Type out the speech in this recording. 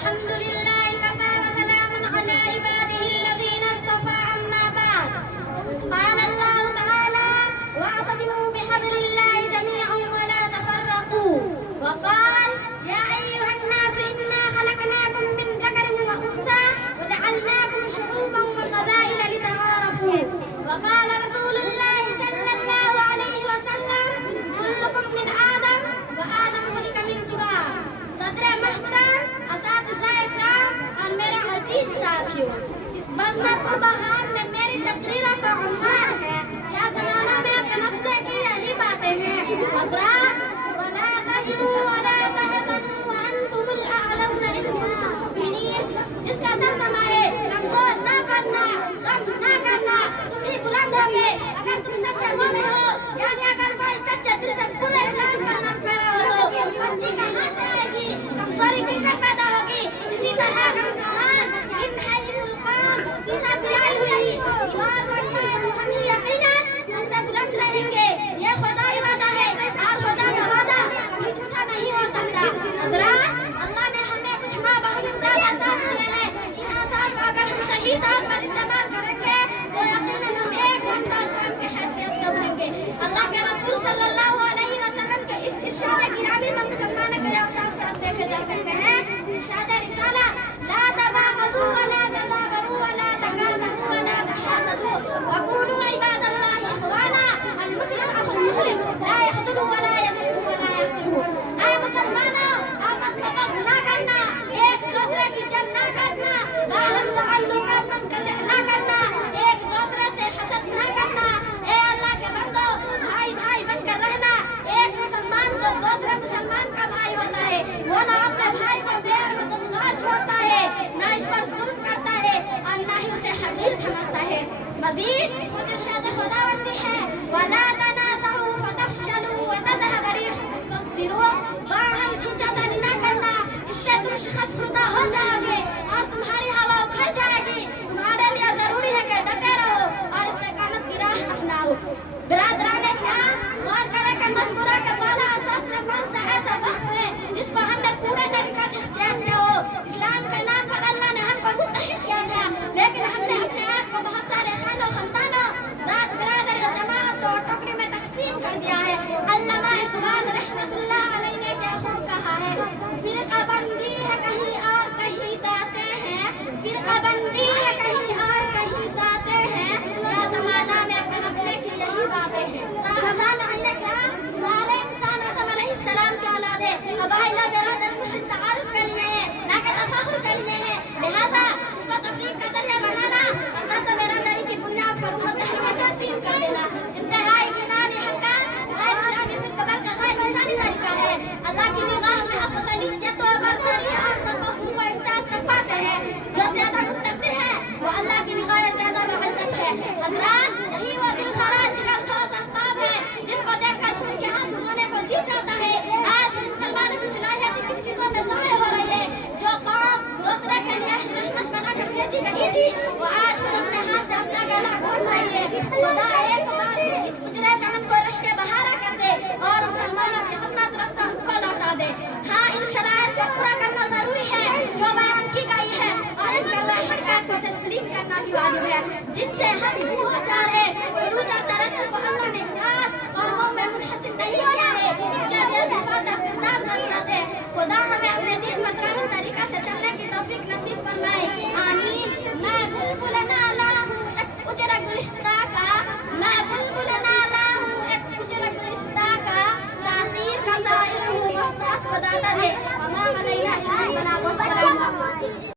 الحمد لله كفى وسلام على عباده الذين اصطفى أما بعد. قال الله تعالى: واعتصموا بحبل الله جميعا ولا تفرقوا. وقال: يا أيها الناس إنا خلقناكم من ذكر وأنثى وجعلناكم شعوبا وقبائل لتعارفوا. وقال رسول الله صلى الله عليه وسلم: كلكم من آدم وآدم خلق من تراب. صدر محترم، اساتذہ اکرام اور میرے عزیز ساتھیوں، اس بزم پربہار میں میری تقریروں کا عنوان ہے: کیا زمانہ میں تنفع کی یہی باتیں ہیں؟ حضرات، وَلَا تَهِنُوا وَلَا تَحْزَنُوا وَأَنْتُمُ الْأَعْلَوْنَ إِن كُنتُم مُّؤْمِنِينَ، جس کا ترجمہ ہے: کمزور نہ بننا، غم نہ کرنا، تم ہی بلند ہوگے اگر تم سچے مومن ہو، یعنی اگر کوئی سچے دل سے پورے اسلام کا نام پیرا ہو تو پھرتی کہاں سے آئے گی، کمزوری کی کر پیدا ہوگی۔ اسی طرح اگر مسلمان ان حیث القام سیزا پلائی ہوئی دیوار پر چھائے تو ہم ہی یقیناً سب سے بلند رہیں گے۔ یہ خدائی وعدہ ہے اور خدا کا وعدہ کبھی جھوٹا نہیں ہو سکتا۔ حضرات، اللہ نے ہمیں کچھ بہت زیادہ آسان دیے ہیں۔ ان آسان کو اگر ہم صحیح طور پر استعمال کریں گے تو یقیناً ہم ایک ممتاز قوم کی حیثیت سے بنیں گے۔ اللہ کے رسول صلی اللہ علیہ وسلم کے اس ارشاد گرامی میں مسلمانوں کے صاف صاف دیکھے جا سکتے ہیں۔ ارشاد رسالہ: لا تباغضوا ولا تدابروا ولا تقاتلوا ولا تحاسدوا وكونوا عباد الله اخوانا، المسلم اخو المسلم لا يخذل ولا يظلم ولا يخذل۔ اے مسلمانوں، آپس میں بغض نہ کرنا، ایک دوسرے کی جنگ نہ کرنا، باہم تعلقات منقطع نہ کرنا، ایک دوسرے سے حسد نہ کرنا۔ اے اللہ کے بندو، بھائی بھائی بن کر رہنا۔ ایک مسلمان تو دوسرے مسلمان کا بھائی ہوتا ہے، وہ نہ اپنے بھائی کو بے مددگار چھوڑتا ہے، نہ اس پر ظلم کرتا ہے اور نہ ہی اسے حقیر سمجھتا ہے۔ مزید خود ارشاد خداوندی ہے: وَلَا تَنَازَعُوا فَتَفْشَلُوا وَتَذْهَبَ رِيحُكُمْ وَاصْبِرُوا۔ باہم کھینچا نہ کرنا، اس سے تم شکست خوردہ ہو جاؤ گے اور تمہاری ہوا اکھڑ جائے گی۔ تمہارے لیے ضروری ہے کہ ڈٹے رہو اور استقامت کی راہ اپناؤ۔ برادران اسلام، غور کریں کہ مذکورہ کے بالا اوصاف میں کون سا ایسا وصف ہے جس کو ہم نے پورے طریقے سے اختیار کیا ہو۔ اسلام کے نام پر اللہ نے ہم کو متحد کیا تھا، لیکن ہم نے اپنے آپ کو بہت سارے خانوں خاندانوں، ذات برادری اور جماعتوں اور ٹوکری میں تقسیم کر دیا ہے۔ علامہ اقبال رحمۃ اللہ علیہ نے کیا خوب کہا ہے: فرقہ بندی ہے کہیں اور کہیں داتے ہیں، فرقہ بندی ہے کہیں اور کہیں داتے ہیں، کیا زمانہ میں اپنے کی یہی باتیں ہیں۔ سارے انسان آدم علیہ السلام کے اولاد ہیں۔ قبائل و برادر محض تعارف کے لیے ہیں، نہ کہ تفاخر کے لیے ہیں۔ لہذا اس کو تفریق کا ذریعہ بنانا اور ذات و برادری کی بنیاد پر متحد میں تقسیم کر دینا انتہائی گھناؤنی حرکت، غیر اسلامی فرقہ بلکہ غیر انسانی طریقہ ہے۔ اللہ کی نگاہ میں افضلیت و برتری اور تفوق و امتیاز تقویٰ سے ہے۔ جو زیادہ متقی ہے وہ اللہ کی نگاہ میں زیادہ باعزت ہے۔ حضرات، یہی وہ دل خراج جگر سوز اسباب ہے جن کو دیکھ کر ان کے آنسو رونے کو جی چاہتا ہے۔ آج مسلمانوں کی صلاحیت کن چیزوں میں ظاہر ہو رہی ہے۔ جو قوم دوسرے کے لیے رحمت بنا کر بھیجی گئی تھی، وہ آج خود اپنے ہاتھ سے اپنا گلا گھونٹ رہی ہے۔ خدا ایک بار اس اجڑے چمن کو رشک بہارا کر دے اور مسلمانوں کی خدمت رفتہ ان کو لوٹا دے۔ ہاں، ان شرائط کو پورا کرنا ضروری ہے جو بیان کی گئی ہے، اور ان کے حرکات کو تسلیم کرنا بھی واجب ہے جن سے ہم دو چار ہے۔ اردو جاتا رشتے کو اللہ نے افراد قوموں میں منحصر نہیں کیا ہے، اس کے لیے صفات اور کردار ضرورت ہے۔ خدا ہمیں اپنے دین پر کامل طریقہ سے چلنے کی توفیق نصیب فرمائے، آمین۔ میں بلبل نالا ہوں ایک اجڑا گلستہ کا، میں بلبل نالا ہوں ایک اجڑا گلستہ کا، تعطیر کا سائل ہوں محتاج خدا در ہے، وما علینا الا البلاغ۔